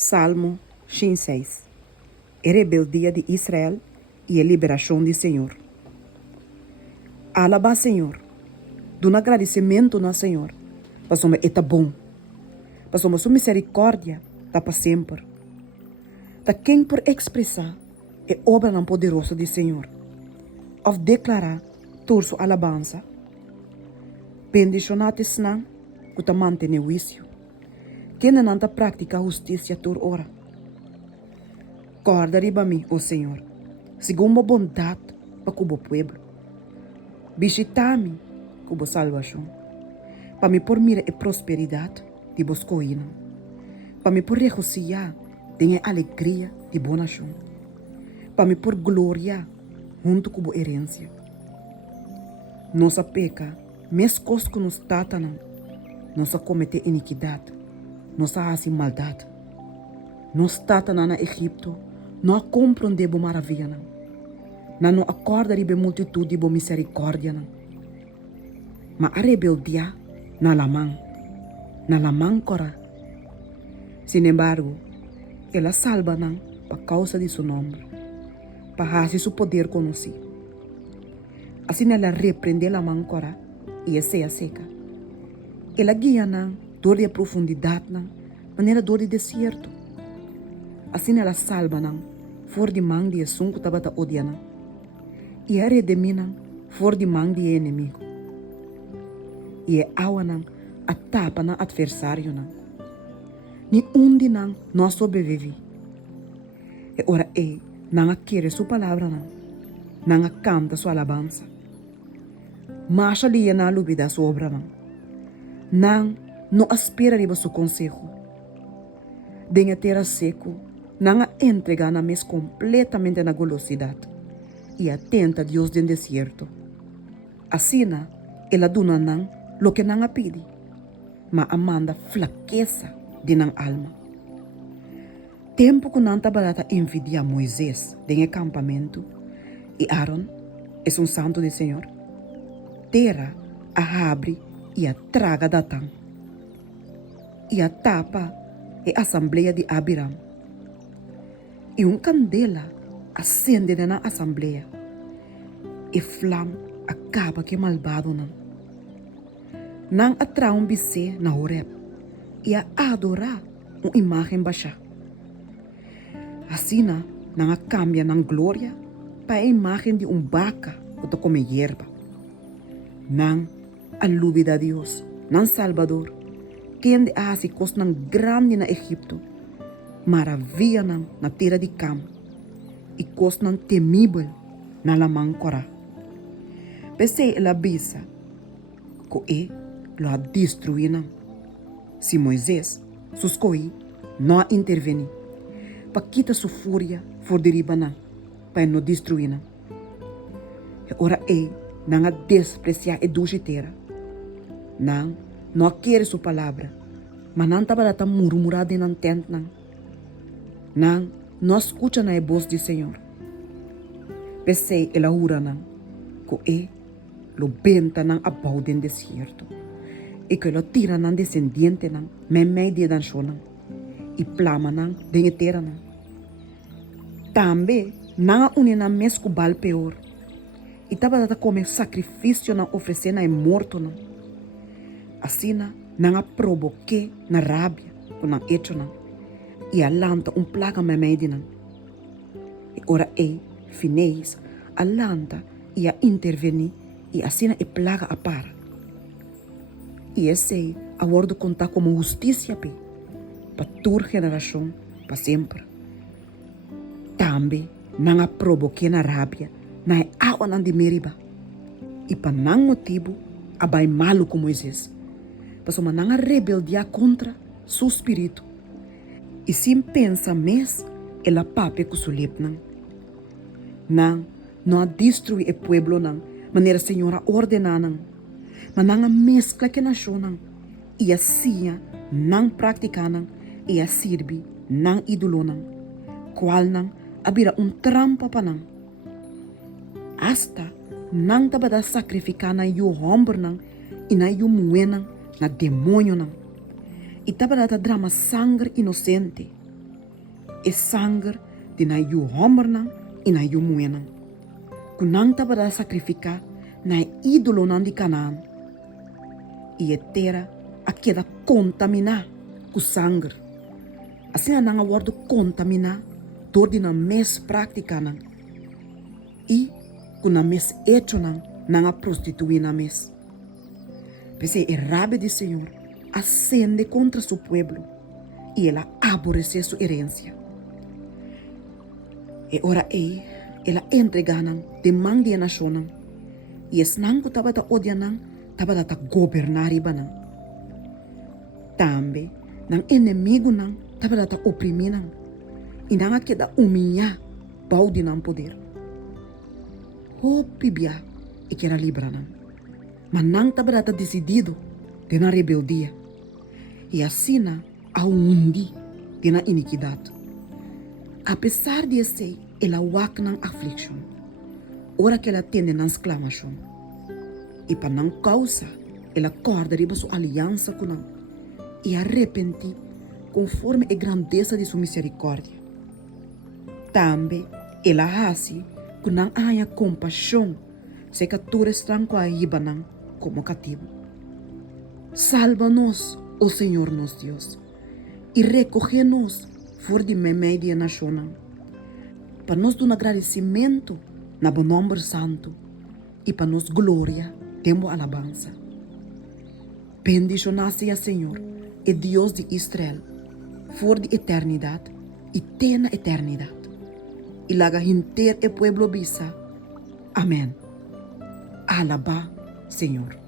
Salmo 6. A rebeldia de Israel e a liberação do Senhor. Alaba, Senhor. Do agradecimento no Senhor. Passou está bom. Passou sua misericórdia está para sempre. Tá quem por expressar é obra não poderosa do Senhor. Of declarar torso alabança. Bendicionates não, que ta mantém o juízo. Quem não ta pratica justiça por hora. Corda riba mim, ó Senhor, segundo a bondade para o povo. Visita-me com a salvação. Para me por mira e prosperidade de vos coina. Para me por regocijar de a alegria de boa nação. Para me por glória junto com a herência. Nossa peca, mes coisas que nos tatanam, nossa comete iniquidade, nossa hace maldade. Nos tatanam na Egipto, não compreendemos maravilha. Não acorda de multitude de misericórdia. Mas a rebeldia na lamang cora. Sin embargo, ela salva por causa de seu nome, para fazer seu poder conhecido. Assim ela repreende a mancora e a seca. Ela guia dor de profundidade, maneira dor de deserto. Assim ela salva fora de mão de som que estava odiando. E a redemina fora de mão de inimigo. E a awa a tapa na adversário. Ni onde não sobrevive. E ora não quer sua palavra, não canta sua alabança. Mas ali na lubida sua obra, não espera de seu conselho. Denha terra seco, não entrega na mes completamente na velocidade e atenta a Deus do deserto. Assim, ela dona lo que não pede, mas amanda fraqueza de alma. Tempo que não estava envidia Moisés em acampamento e Aaron é santo do Senhor. Terra a abre e a traga Datã. E a tapa é a assembleia de Abiram. E candela acende na assembleia. E flama acaba que malvado não atrai bise na Horeb e a adorar uma imagem baixa. Assim não cambia glória para a imagem de vaca que come hierba. Não a lubida Deus, não Salvador, quem hace coisas grande na Egipto, maravilha na terra de Cam e coisas temível na lamang cora. Pensei ela bisa, que lo a destruir. Se Moisés, suscoi, não interveni, para quitar sua fúria for derribar para não destruir. Ora não a despreciar e duchiteira. Não quer sua palavra, mas não estava a murmurar de não tente. Não escuta na voz do Senhor. Pensei ela ura que lo benta a pau den deserto. E que lo tira descendiente meio de dançona. E plama den terra. Também não une mesmo bal pior. E estava a comer sacrifício oferecer morto. Assim não provoque na rabia com hecho e alanta plaga meio de e ora finês alanta e a intervenir e assim a plaga a para. E esse a word contar como justiça para toda geração para sempre. Também não provoque na rabia na awa de Meriba. E para não motivo, abai malo como Moisés. Para não rebeldia contra seu espírito. E sem pensa mes, ela pape com seu lip. Não destrui o pueblo, maneira senhora ordenar. Mas não mescla que nação. E assim, não praticar, e a sirve, não idolo. Qual abira trampa para hasta não estava a sacrificar na yu homem e na yu moena na demônio e estava a drama sangue inocente e sangre de na yu homer e na yu muenang. Kunang tabada sacrificar na ídolo nan di Canaan. E etera a queda contaminar com sangue. Assim a nanga wordo contaminar door di na mes prática nang. E com na mes hecho nang nanga prostituir na mes. Pese e rabe de Senhor ascende contra su pueblo e ela aborrece su herencia. E ora ela entrega nang de mang de nação nang. E es nang ku tabata odia nang tabata ta governar iba nang. Tambe nang inimigo nang tabata ta oprimir nang. E nang a queda humilhar bau de nang poder. Hope bia e que era libra nang. Mas nang tabata decidido de na rebeldia. E assim a undi de na iniquidade. Apesar de ser ela wak nang affliction, ora que ela tende na exclamação. E para não causa, ela corda riba sua aliança com nós e arrepende conforme a grandeza de sua misericórdia. Também ela hace com não haya compaixão se capturas tranco a riba nang como cativo. Salva-nos, ó Senhor nosso Deus, e recoge-nos for de meia nação, para nós dar um agradecimento na bom nome santo e para nós glória, temos alabança. Bendicionasse a Senhor, e Deus de Israel, for de eternidade e tena eternidade. E laga hinter e pueblo bisa. Amém. Alabá, Senhor.